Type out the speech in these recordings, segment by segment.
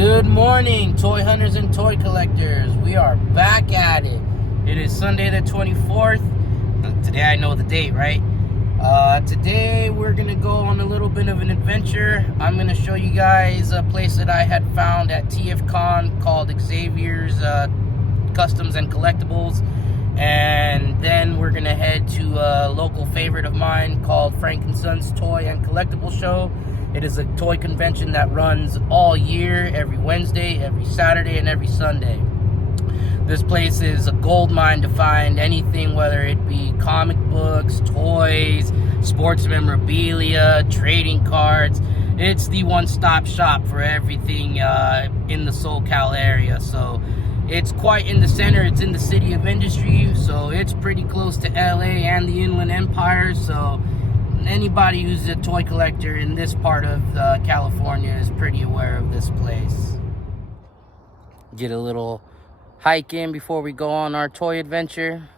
Good morning, toy hunters and toy collectors. We are back at it. It is Sunday the 24th. Today I know the date, right? Today we're going to go on a little bit of an adventure. I'm going to show you guys a place that I had found at Tfcon called Xavier's Customs and Collectibles. And then we're going to head to a local favorite of mine called Frank & Son's Toy and Collectible Show. It is a toy convention that runs all year, every Wednesday, every Saturday, and every Sunday. This place is a gold mine to find anything, whether it be comic books, toys, sports memorabilia, trading cards. It's the one-stop shop for everything in the SoCal area. So it's quite in the center. It's in the city of industry, so it's pretty close to LA and the Inland Empire. So anybody who's a toy collector in this part of California is pretty aware of this place. Get a little hike in before we go on our toy adventure.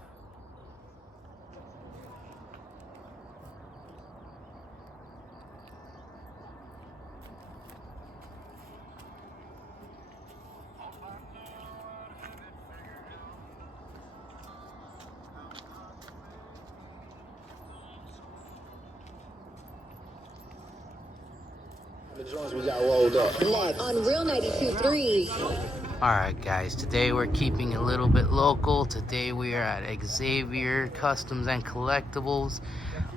The joints we got rolled up. On Real 92.3. Alright guys, today we're keeping a little bit local. Today we are at Xavier Customs and Collectibles.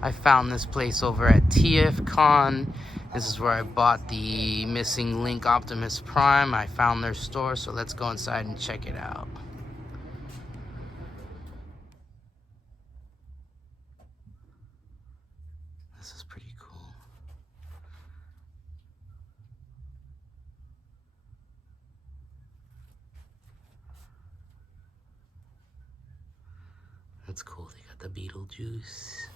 I found this place over at Tfcon. This is where I bought the missing Link Optimus Prime. I found their store, so let's go inside and check it out. This is pretty cool. That's cool. They got the Beetlejuice.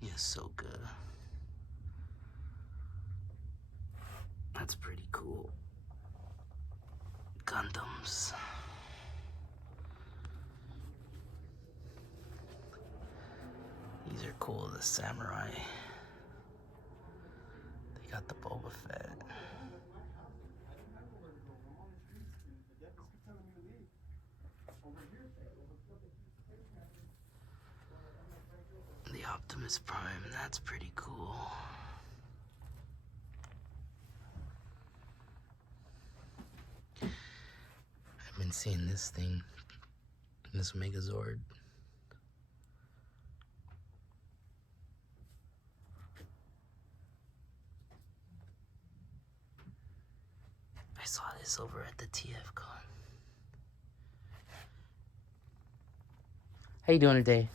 Yeah, so good. That's pretty cool. Gundams. These are cool, the samurai. They got the Boba Fett. The Optimus Prime, that's pretty cool. I've been seeing this thing, this Megazord. I saw this over at the Tfcon. How you doing today?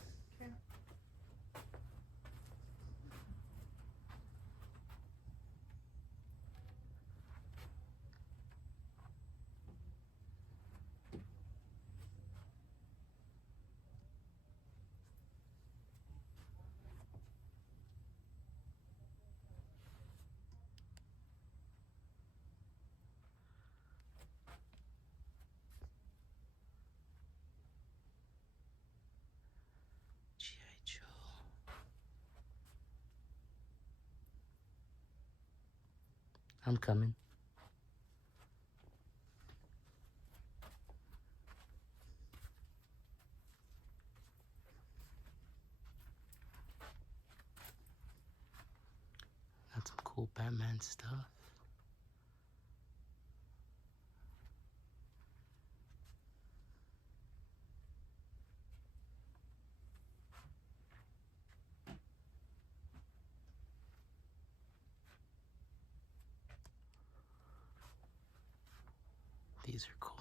G.I. Joe. I'm coming. Got some cool Batman stuff. These are cool.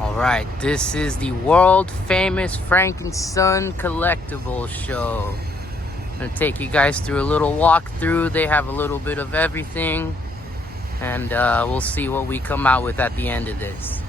All right, this is the world famous Frankenstein collectible show. I'm gonna take you guys through a little walkthrough. They have a little bit of everything, and we'll see what we come out with at the end of this.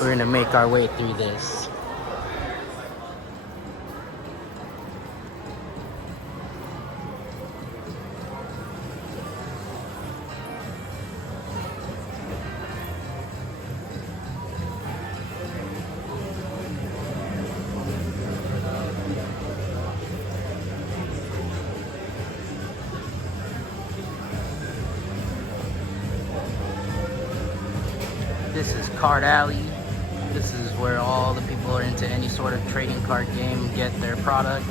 We're gonna make our way through this. This is Card Alley. This is where all the people who are into any sort of trading card game get their product.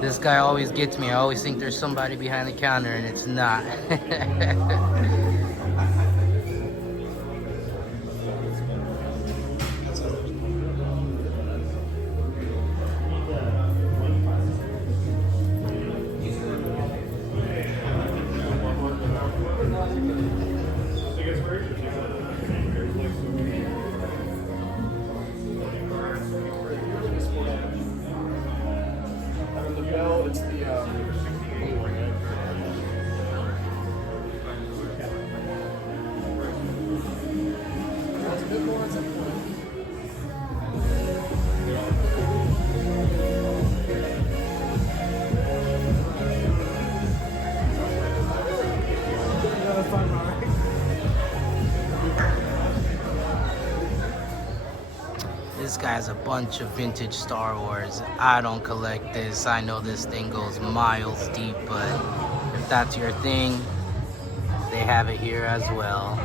This guy always gets me. I always think there's somebody behind the counter, and it's not. This guy has a bunch of vintage Star Wars. I don't collect this. I know this thing goes miles deep, but if that's your thing, they have it here as well.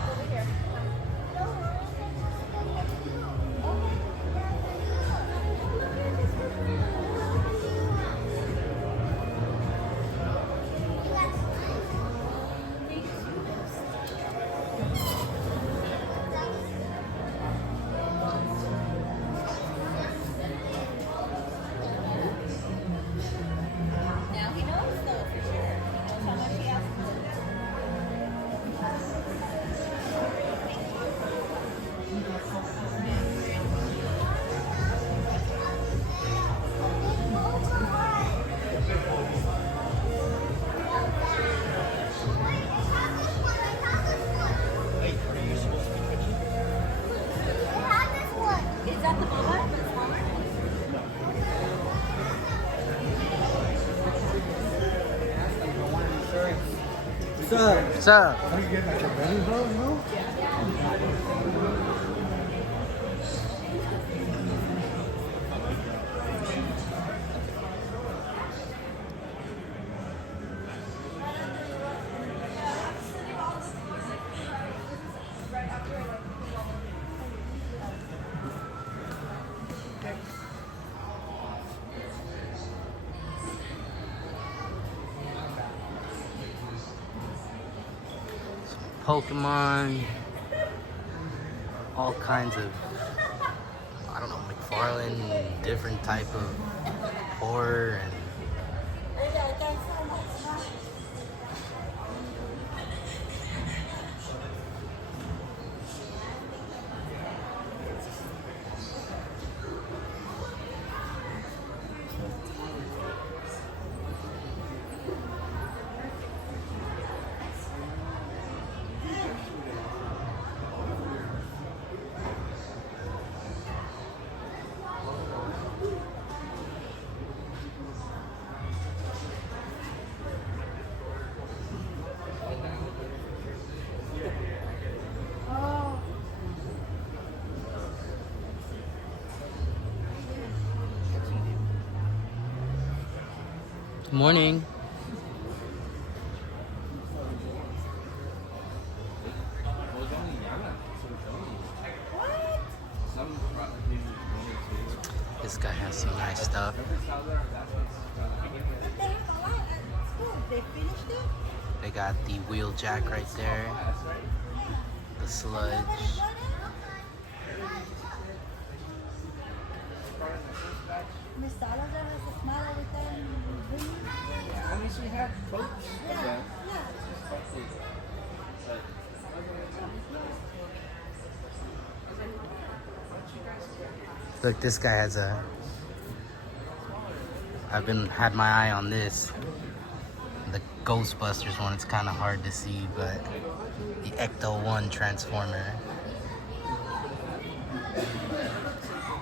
What's up? Are you getting like your belly button, bro? Pokemon, all kinds of, I don't know, McFarlane, different type of horror and morning. This guy has some nice stuff. They got the wheel jack right there. The sludge. Look, this guy has a. I've had my eye on this. The Ghostbusters one. It's kind of hard to see, but the Ecto-1 Transformer.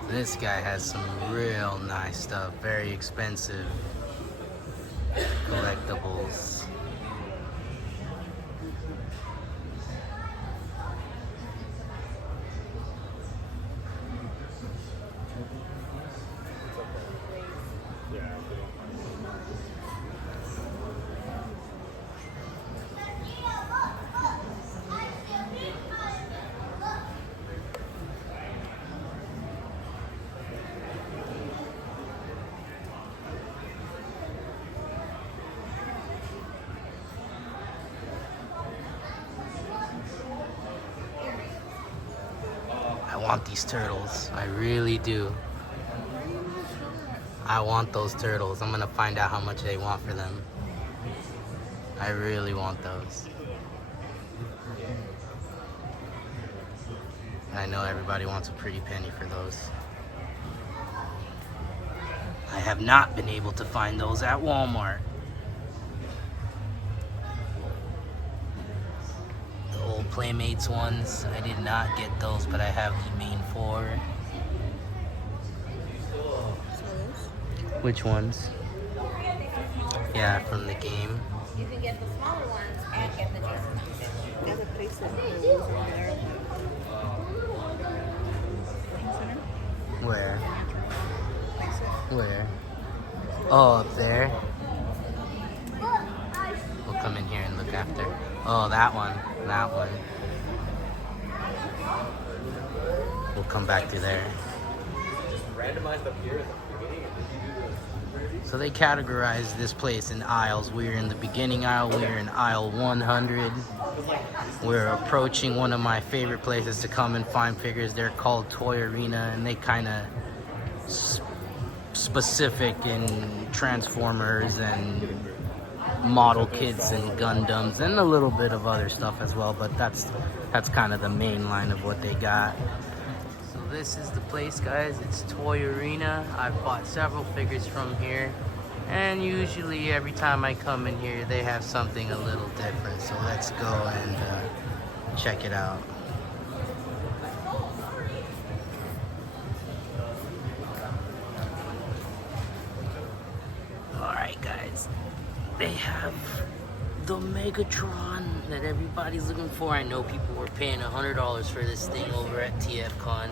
This guy has some real nice stuff. Very expensive collectibles. I want these turtles. I really do. I want those turtles. I'm gonna find out how much they want for them. I really want those. I know everybody wants a pretty penny for those. I have not been able to find those at Walmart. The old Playmates ones, I did not get those, but I have the main 4. Which ones? Yeah, from the game. You can get the smaller ones and get the Jason. There's a place in there. Where? Where? Oh, up there. We'll come in here and look after. Oh, that one. That one. We'll come back through there. Randomized up here. So they categorize this place in aisles. We're in the beginning aisle. We're in aisle 100. We're approaching one of my favorite places to come and find figures. They're called Toy Arena, and they kind of specific in Transformers and model kits and Gundams and a little bit of other stuff as well. But that's kind of the main line of what they got. So this is the place, guys. It's Toy Arena. I've bought several figures from here, and usually every time I come in here they have something a little different. So let's go and check it out. Alright guys, they have the Megatron that everybody's looking for. I know people were paying $100 for this thing over at Tfcon.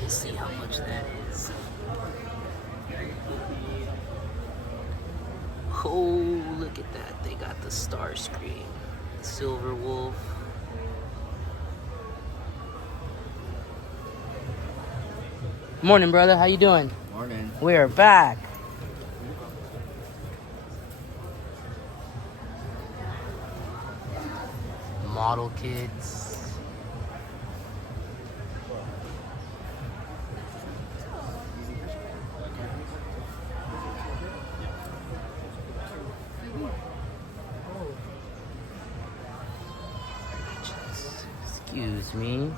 Let's see how much that is. Oh, look at that. They got the Starscream, Silver Wolf. Morning, brother. How you doing? Morning. We are back. model kits. Excuse me.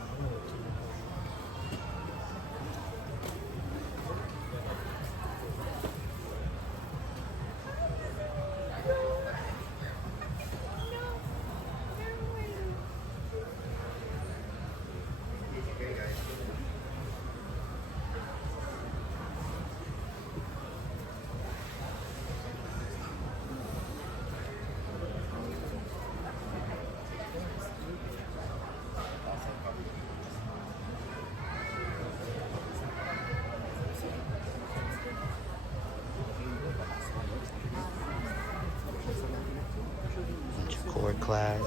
Core class.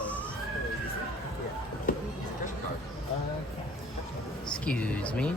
Excuse me.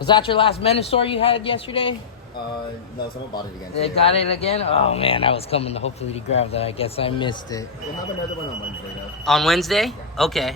Was that your last Menasor you had yesterday? No, someone bought it again. They got it again? Oh man, I was coming to hopefully grab that. I guess I missed it. We'll have another one on Wednesday, though. On Wednesday? Okay.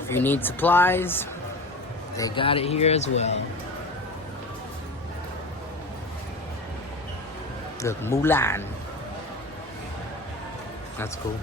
If you need supplies, they got it here as well. Look, Mulan. That's cool.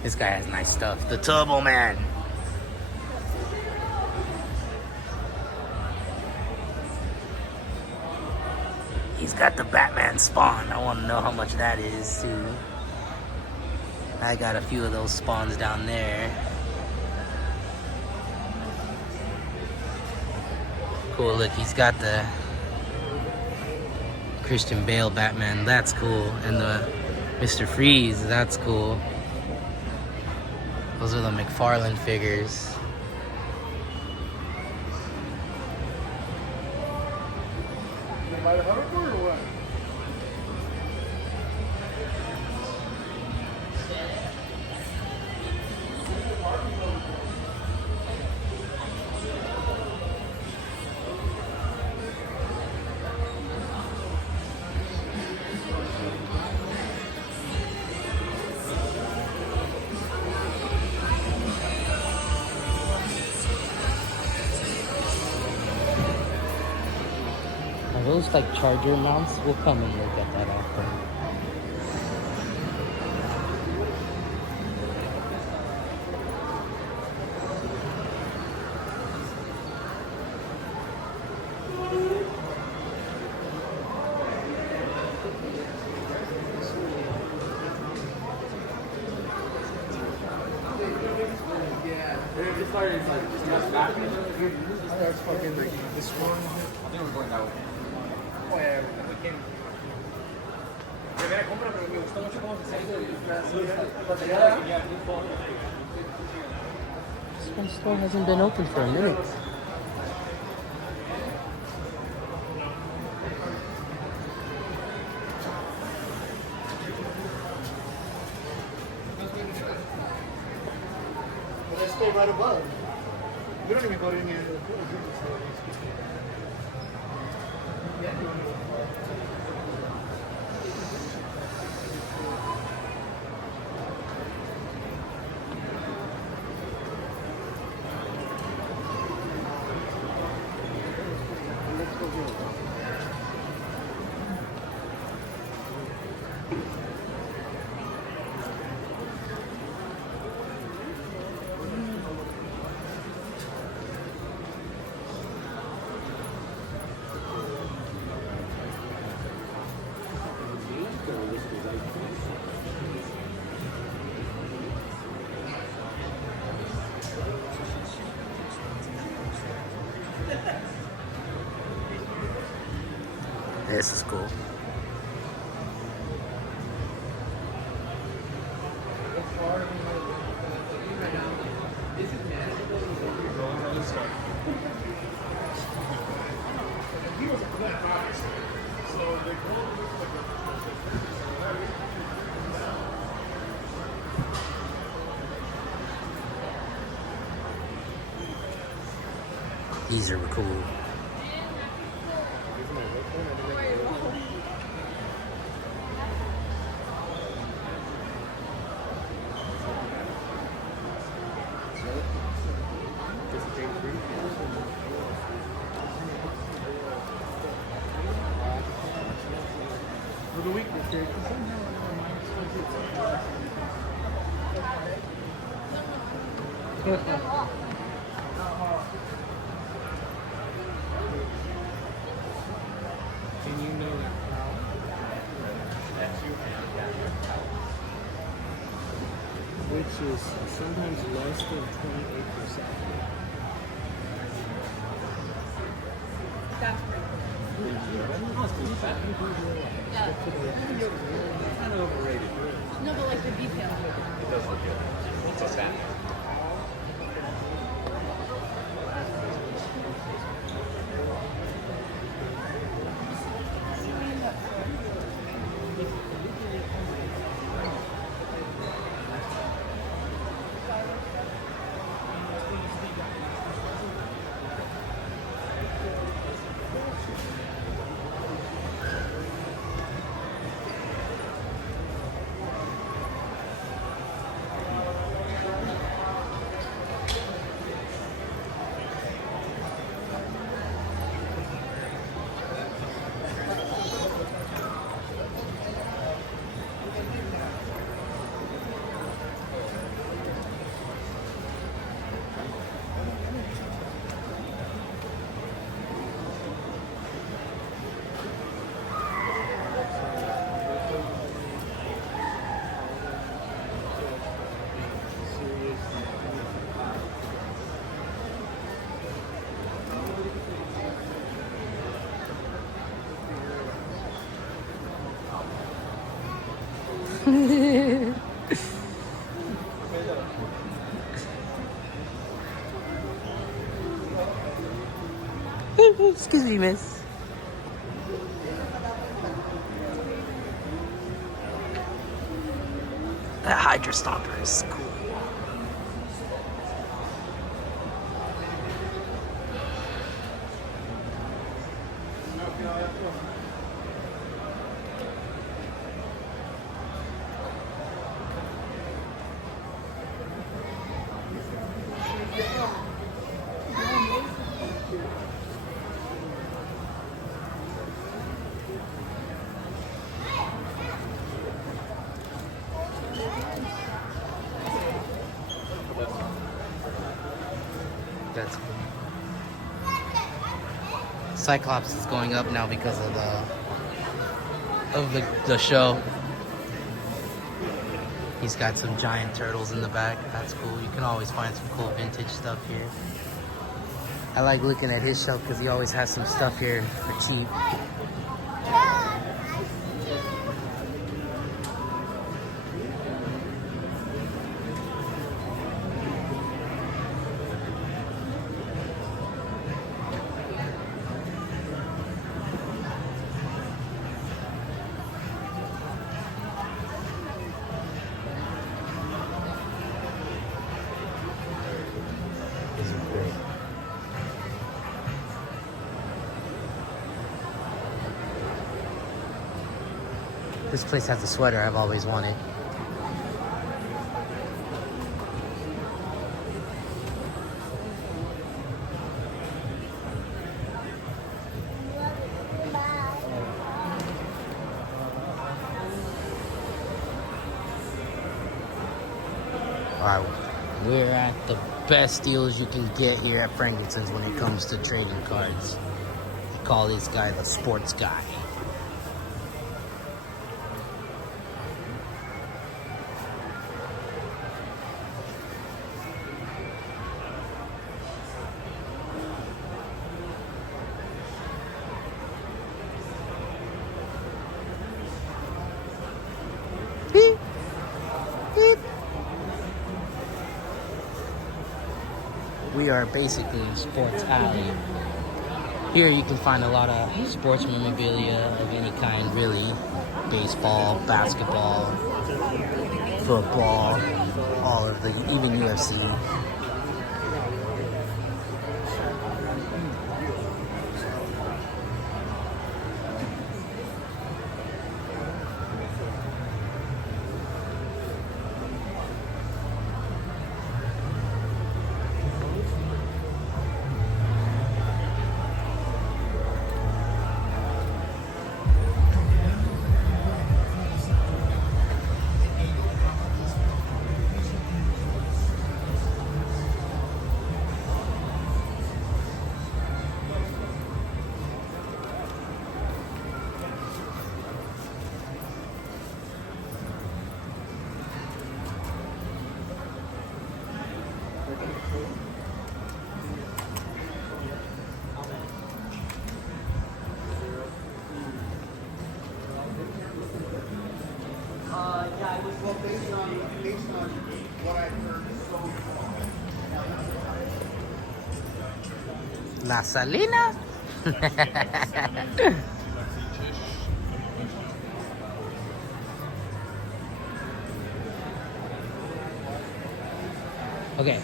This guy has nice stuff. The Turbo Man. He's got the Batman spawn. I want to know how much that is too. I got a few of those spawns down there. cool. Look, he's got the Christian Bale Batman. That's cool. And the Mr. Freeze. That's cool. Those are the McFarlane figures. Are those like charger mounts? We'll come and look at that after. That's fucking like this one. I think we're going that way. Oh yeah, we came. This one store hasn't been open for a minute. But I stay right above. We don't even go to any of the This is cool. These are cool. for the week this year. And you know that cow. That's you. Which is sometimes less than 28%. That's pretty cool. Yeah. It's kind of overrated. No, but like the detail. It does look good. It's a satin. Excuse me, miss. That Hydra Stomper is cool. That's cool. Cyclops is going up now because of the show. He's got some giant turtles in the back. That's cool. You can always find some cool vintage stuff here. I like looking at his shelf because he always has some stuff here for cheap. This place has a sweater I've always wanted. Alright, we're at the best deals you can get here at Frankenstein's when it comes to trading cards. They call this guy the sports guy. We are basically in Sports Alley. Here you can find a lot of sports memorabilia of any kind, really. Baseball, basketball, football, all of the, even UFC. La Salina. Okay.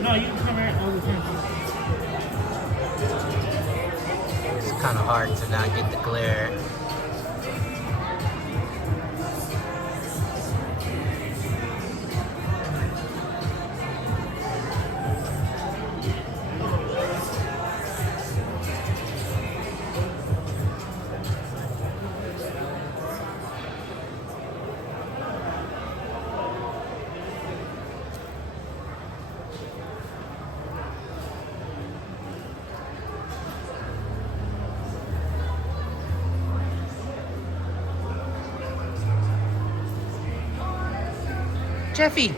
No, you can come here all the time. It's kind of hard to not get the glare. Jeffy.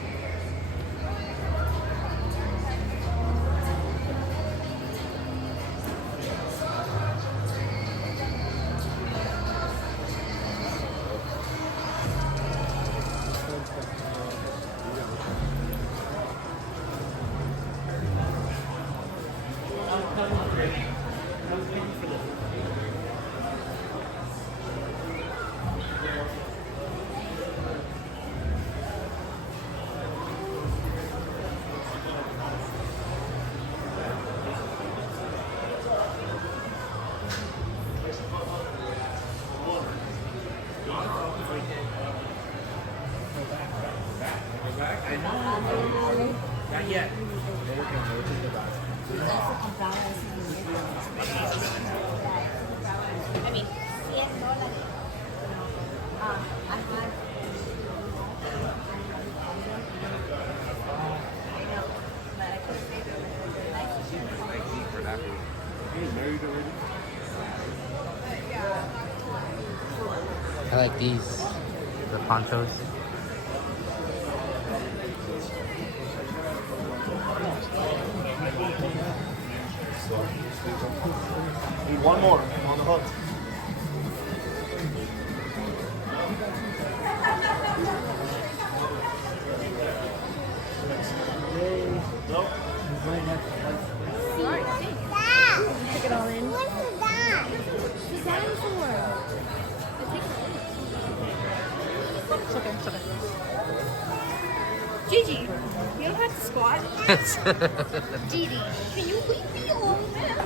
Not yet. I mean, $100. I like these, the ponchos. Need one more. I'm on the hook. Nope. Stick it all in. It's okay, it's okay. Gigi, you don't have to squat. Gigi, can you leave me alone, man?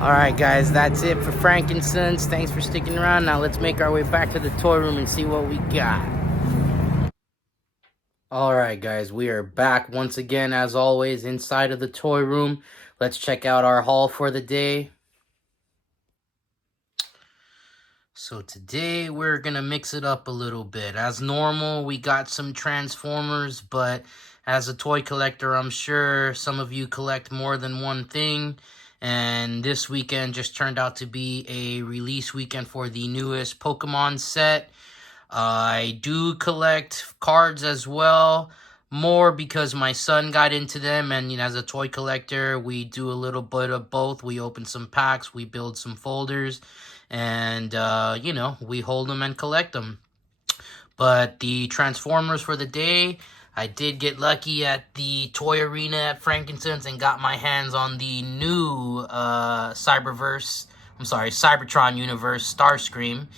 All right, guys, that's it for Frankincense. Thanks for sticking around. Now let's make our way back to the toy room and see what we got. All right, guys, we are back once again, as always, inside of the toy room. Let's check out our haul for the day. So today we're gonna mix it up a little bit. As normal, we got some Transformers, but as a toy collector, I'm sure some of you collect more than one thing. And this weekend just turned out to be a release weekend for the newest Pokemon set. I do collect cards as well, more because my son got into them, and as a toy collector, we do a little bit of both. We open some packs, we build some folders, and we hold them and collect them. But the Transformers for the day, I did get lucky at the toy arena at Frankincense and got my hands on the new Cybertron Universe Starscream,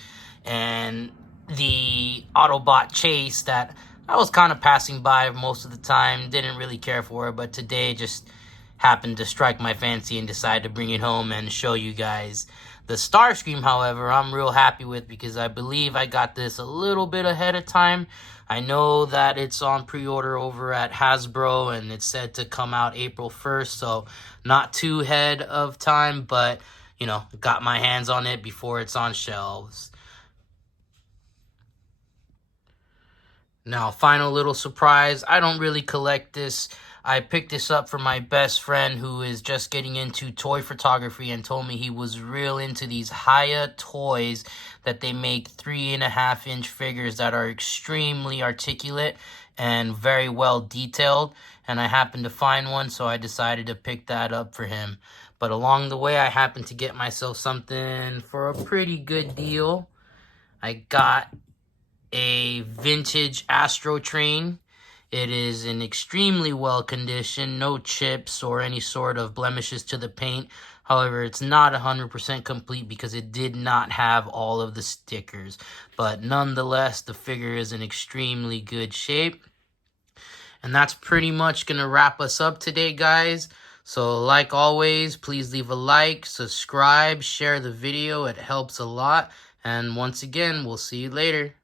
and the Autobot Chase that I was kind of passing by most of the time, didn't really care for it, but today just happened to strike my fancy and decided to bring it home and show you guys. The Starscream, however, I'm real happy with because I believe I got this a little bit ahead of time. I know that it's on pre-order over at Hasbro, and it's said to come out April 1st, so not too ahead of time, but, got my hands on it before it's on shelves. Now, final little surprise, I don't really collect this. I picked this up for my best friend who is just getting into toy photography and told me he was real into these Haya toys that they make 3.5-inch figures that are extremely articulate and very well detailed. And I happened to find one, so I decided to pick that up for him. But along the way, I happened to get myself something for a pretty good deal. I got a vintage Astro Train. It is in extremely well condition, no chips or any sort of blemishes to the paint. However, it's not 100% complete because it did not have all of the stickers. But nonetheless, the figure is in extremely good shape. And that's pretty much going to wrap us up today, guys. So like always, please leave a like, subscribe, share the video. It helps a lot. And once again, we'll see you later.